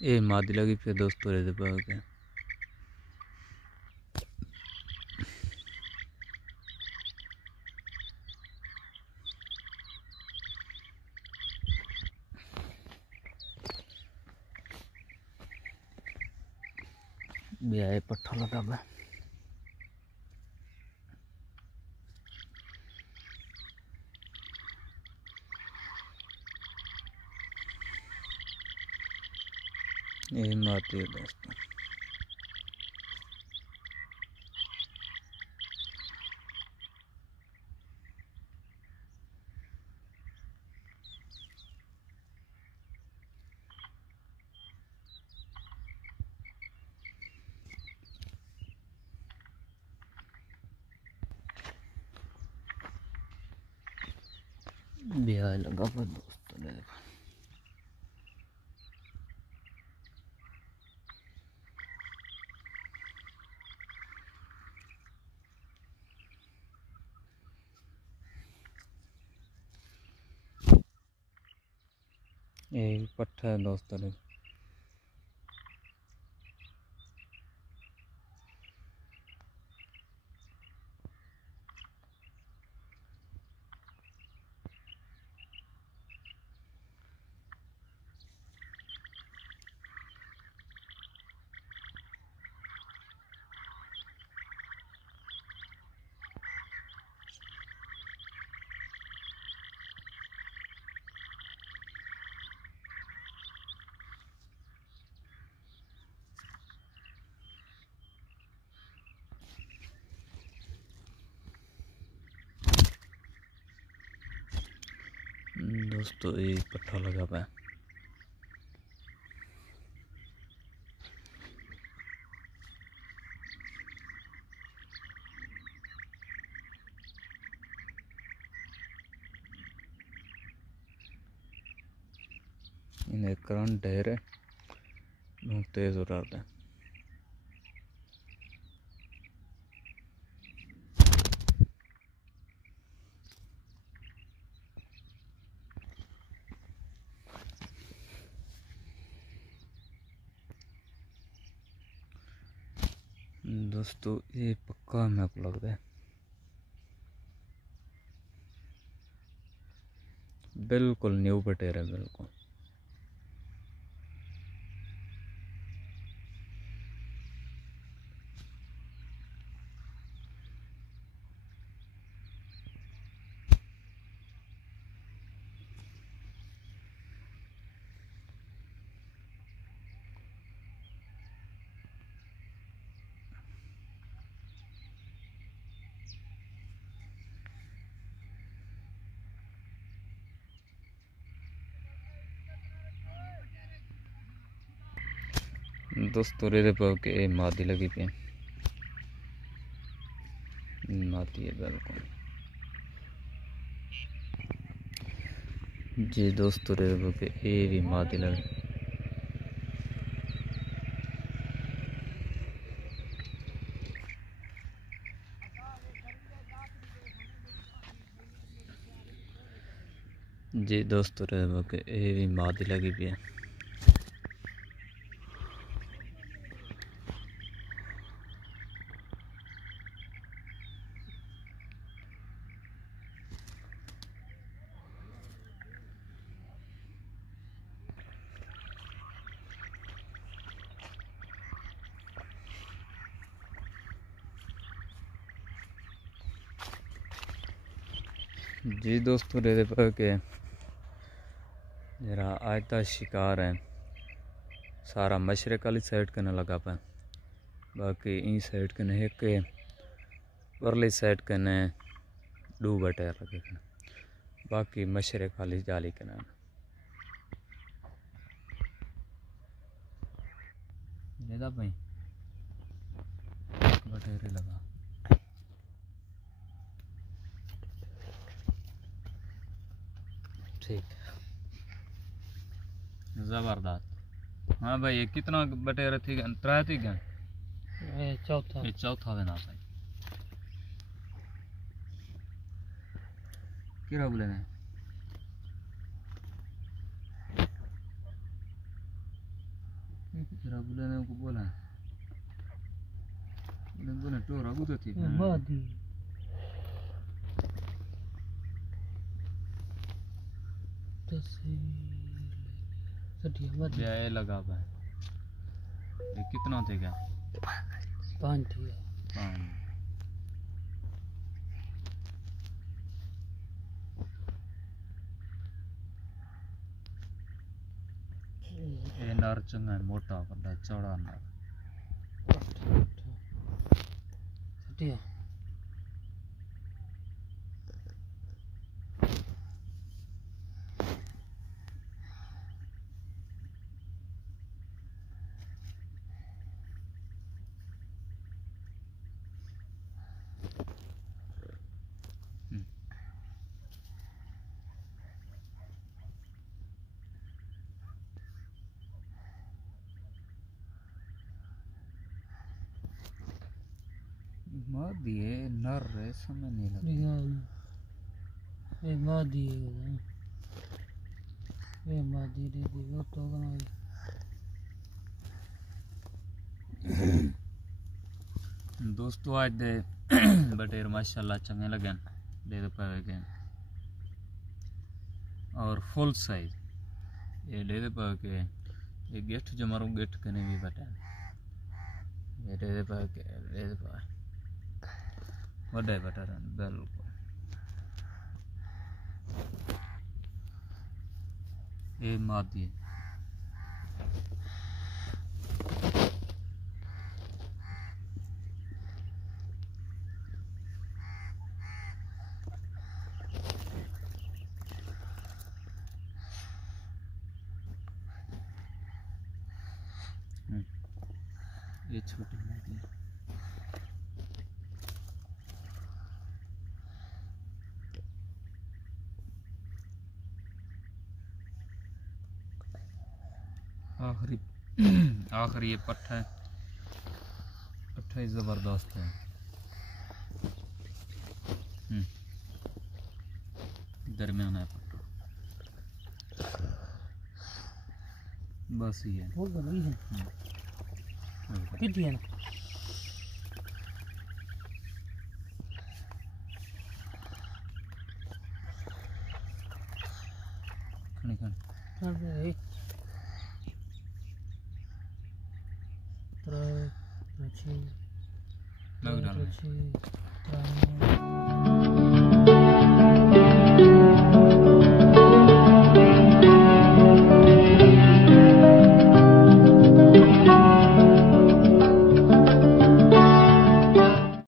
ये मादी लगी फिर दोस्तों रे दबा के ब्याह पट्ठा लगा बा ये मादी है दोस्तों। ब्याह लगा बा दोस्तों रे। ये पट्ठा है दोस्तों रे। दोस्तों ये पट्ठा लगा हुआ है। इन्हें करंट ढेर है, बहुत तेज हो रहा है। दोस्तों ये पक्का मैप लग रहा है, बिल्कुल न्यू बटेर है बिल्कुल। दोस्तों रे पाव के मादी लगी पे मादी है बिल्कुल जी। दोस्तों रे पाव के ए भी मादी लगी जी। दोस्तों रे पाव के ए भी मादी लगी पे जी। दोस्तों रे पाव के जरा आयता शिकार है सारा मशरक वाली साइड कने लगा पाए, बाकी इन साइड कने एक परली साइड कने दो बटेर लगे कने, बाकी मशरक वाली जाली कने लेदा भाई बटेरे लगा। ठीक जबरदस्त। हाँ भाई ये कितना बटेरे थी त्रा थी क्या? ये चौथा देना भाई किरा बोले ने जरा बुलाने को बोला बोला तो रागू तो थी मादी तस्वीर ये लगा भाई ये कितना थे क्या 5 थी 5 ये नर चंगा है मोटा बड़ा चौड़ा नर सटिया मादी है नर है समझ नहीं लगता ये मादी है ये मादी दे दी वो तो बना दोस्तों आज दे बटेर माशाल्लाह चंगे लगे दे पावे के और फुल साइज ये दे पावे के ये गेट जो मारो गेट कने भी बटे ये दे पावे के दे पावे वडे बटर बिल्कुल ये मादी ये छोटी मादी आखिरी ये पट्टा ही जबरदस्त है दरमियान है पट्टा बस ये है वो बड़ी है कितनी है ना खणी खणी अरे लग रहा है